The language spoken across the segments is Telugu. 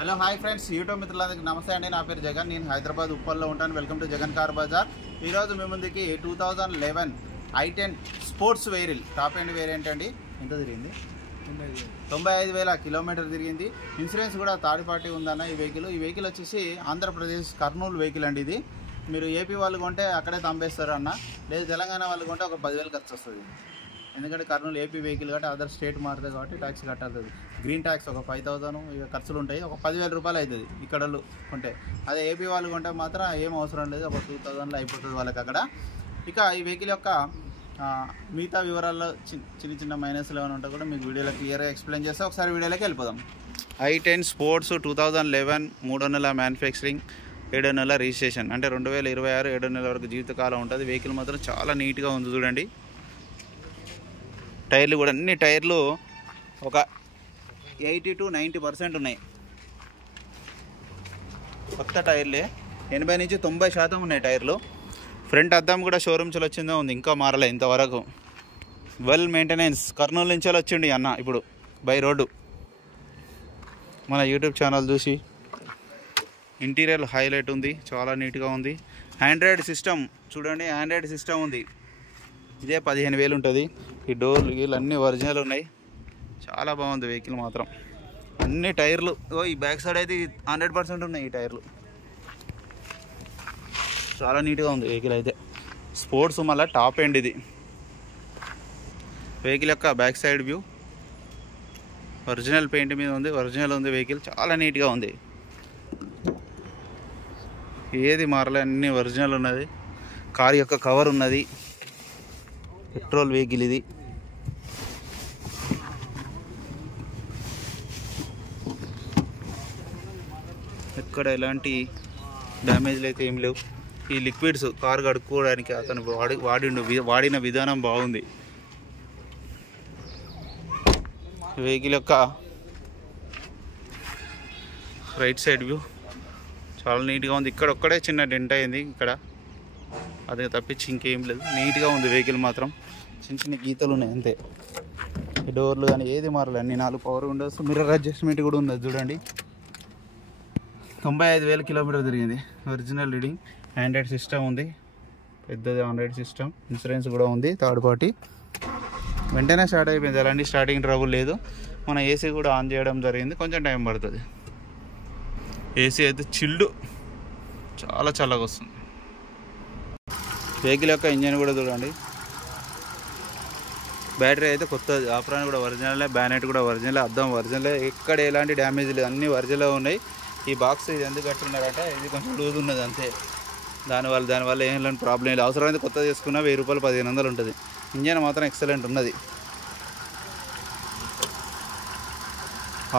హలో హాయ్ ఫ్రెండ్స్, యూట్యూబ్ మిత్రులందరికీ నమస్తే అండి. నా పేరు జగన్. నేను హైదరాబాద్ ఉప్పల్లో ఉంటాను. Welcome to Jagan car bazaar. ఈరోజు మీ ముందుకి 2011 i10 స్పోర్ట్స్ వేరిల్ టాప్ ఎండ్ వేరియంట్ అండి. ఎంత తిరిగింది? 95,000 కిలోమీటర్ తిరిగింది. ఇన్సూరెన్స్ కూడా థర్డ్ పార్టీ ఉందన్న ఈ వెహికల్ వచ్చేసి ఆంధ్రప్రదేశ్ కర్నూలు వెహికల్ అండి. ఇది మీరు ఏపీ వాళ్ళు కొంటే అక్కడే తంపేస్తారు అన్న, లేదు తెలంగాణ వాళ్ళు కొంటే ఒక 10,000 ఖర్చు వస్తుంది. ఎందుకంటే కర్నూలు ఏపీ వెహికల్ కాబట్టి అదర్ స్టేట్ మారుతుంది కాబట్టి ట్యాక్స్ కట్టాల్సింది. గ్రీన్ ట్యాక్స్ ఒక 5,000 ఇక ఖర్చులు ఉంటాయి. ఒక 10,000 రూపాయలు అవుతుంది ఇక్కడ కొంటే. అదే ఏపీ వాళ్ళు కొంటే మాత్రం ఏం అవసరం లేదు, ఒక 2,000లో అయిపోతుంది వాళ్ళకి అక్కడ. ఇక ఈ వెహికల్ యొక్క మిగతా వివరాల్లో చిన్న చిన్న మైనస్లు ఏమైనా ఉంటే కూడా మీకు వీడియోలో క్లియర్గా ఎక్స్ప్లెయిన్ చేస్తే ఒకసారి వీడియోలోకి వెళ్ళిపోదాం. i10 స్పోర్ట్స్ 2011 3 నెలల మ్యానుఫ్యాక్చరింగ్, 7 నెలల రిజిస్ట్రేషన్, అంటే 2026 7 నెలల వరకు జీవితకాలం ఉంటుంది. వెహికల్ మాత్రం చాలా నీట్గా ఉంది చూడండి. టైర్లు కూడా అన్ని టైర్లు ఒక 80 to 90% ఉన్నాయి. కొత్త టైర్లే, 80 నుంచి 90% ఉన్నాయి టైర్లు. ఫ్రంట్ అద్దం కూడా షోరూమ్స్ వచ్చిందో ఉంది, ఇంకా మారలే ఇంతవరకు. Well maintenance. కర్నూలు నుంచి వచ్చిండి అన్న ఇప్పుడు బై రోడ్డు మన యూట్యూబ్ ఛానల్ చూసి. ఇంటీరియర్ హైలైట్ ఉంది, చాలా నీట్గా ఉంది. ఆండ్రాయిడ్ సిస్టమ్ చూడండి, ఆండ్రాయిడ్ సిస్టమ్ ఉంది. ఇదే 15,000 ఉంటుంది. ఈ డోర్లు గీళ్ళు అన్నీ ఒరిజినల్ ఉన్నాయి. చాలా బాగుంది వెహికల్ మాత్రం. అన్ని టైర్లు ఈ బ్యాక్ సైడ్ అయితే 100% ఉన్నాయి ఈ టైర్లు. చాలా నీట్గా ఉంది వెహికల్ అయితే. స్పోర్ట్స్ మళ్ళీ టాప్ ఎండ్ ఇది. వెహికల్ యొక్క back side view original paint మీద ఉంది, ఒరిజినల్ ఉంది వెహికల్. చాలా నీట్గా ఉంది, ఏది మారలే, అన్నీ ఒరిజినల్ ఉన్నది. కార్ యొక్క కవర్ ఉన్నది. పెట్రోల్ వెహికల్ ఇది. ఎక్కడ ఎలాంటి డ్యామేజ్లు అయితే ఏం లేవు. ఈ లిక్విడ్స్ కార్ కడుక్కోవడానికి అతను వాడిన విధానం బాగుంది. వెహికల్ యొక్క రైట్ సైడ్ వ్యూ చాలా నీట్గా ఉంది. ఇక్కడ ఒక్కడే చిన్న డెంట్ అయింది ఇక్కడ, అది తప్పించి ఇంకేం లేదు. నీట్గా ఉంది వెహికల్ మాత్రం. చిన్న చిన్న గీతలు ఉన్నాయి అంతే. ఈ డోర్లు కానీ ఏది మారలేదు. అన్ని 4 పవర్ విండోస్, మిర్రర్ అడ్జస్ట్మెంట్ కూడా ఉంది చూడండి. 95,000 కిలోమీటర్ తిరిగింది. Original reading. ఆండ్రాయిడ్ సిస్టమ్ ఉంది, పెద్దది ఆండ్రాయిడ్ సిస్టమ్. ఇన్సూరెన్స్ కూడా ఉంది థర్డ్ పార్టీ. వెంటనే స్టార్ట్ అయిపోయింది, అలాంటి స్టార్టింగ్ ట్రబుల్ లేదు. మన ఏసీ కూడా ఆన్ చేయడం జరిగింది, కొంచెం టైం పడుతుంది. ఏసీ అయితే చిల్డ్, చాలా చల్లగా వస్తుంది. వెహికల్ యొక్క ఇంజన్ కూడా చూడండి. బ్యాటరీ అయితే కొత్తది, ఆప్రాన్ కూడా ఒరిజినలే, బ్యానెట్ కూడా ఒరిజినలే, అద్దం ఒరిజినలే, ఎక్కడ ఎలాంటి డ్యామేజ్ లేదు, అన్నీ ఒరిజినల్ ఉన్నాయి. ఈ బాక్స్ ఇది ఎందుకు కట్టున్నారంటే ఇది కొంచెం లూజ్ ఉన్నది అంతే. దానివల్ల ఏం లేని ప్రాబ్లం లేదు. అవసరమైతే కొత్తది చేసుకున్నా 1,000 రూపాయలు 1,500 ఉంటుంది. ఇంజన్ మాత్రం ఎక్సలెంట్ ఉన్నది.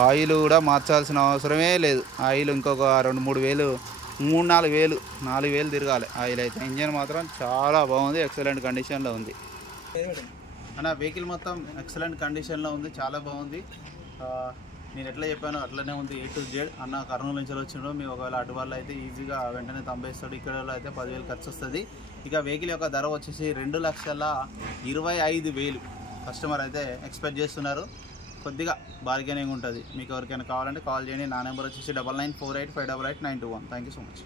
ఆయిల్ కూడా మార్చాల్సిన అవసరమే లేదు. ఆయిల్ ఇంకొక 2-3 వేలు 4,000 తిరగాలి ఆయిల్ అయితే. ఇంజన్ మాత్రం చాలా బాగుంది, ఎక్సలెంట్ కండిషన్లో ఉంది అన్న. వెహికల్ మొత్తం ఎక్సలెంట్ కండిషన్లో ఉంది, చాలా బాగుంది. నేను ఎట్లా చెప్పానో అట్లనే ఉంది A to Z. అన్న కర్నూలు నుంచి వచ్చిండో మీ ఒకవేళ అటు వాళ్ళు అయితే ఈజీగా వెంటనే తంపేస్తాడు. ఇక్కడ అయితే 10,000 ఖర్చు వస్తుంది. ఇక వెహికల్ యొక్క ధర వచ్చేసి 2,25,000 కస్టమర్ అయితే ఎక్స్పెక్ట్ చేస్తున్నారు. కొద్దిగా బార్గెనింగ్ ఉంటుంది. మీకు ఎవరికైనా కావాలంటే కాల్ చేయండి. నా నెంబర్ వచ్చేసి 9948588921. Thank you so much.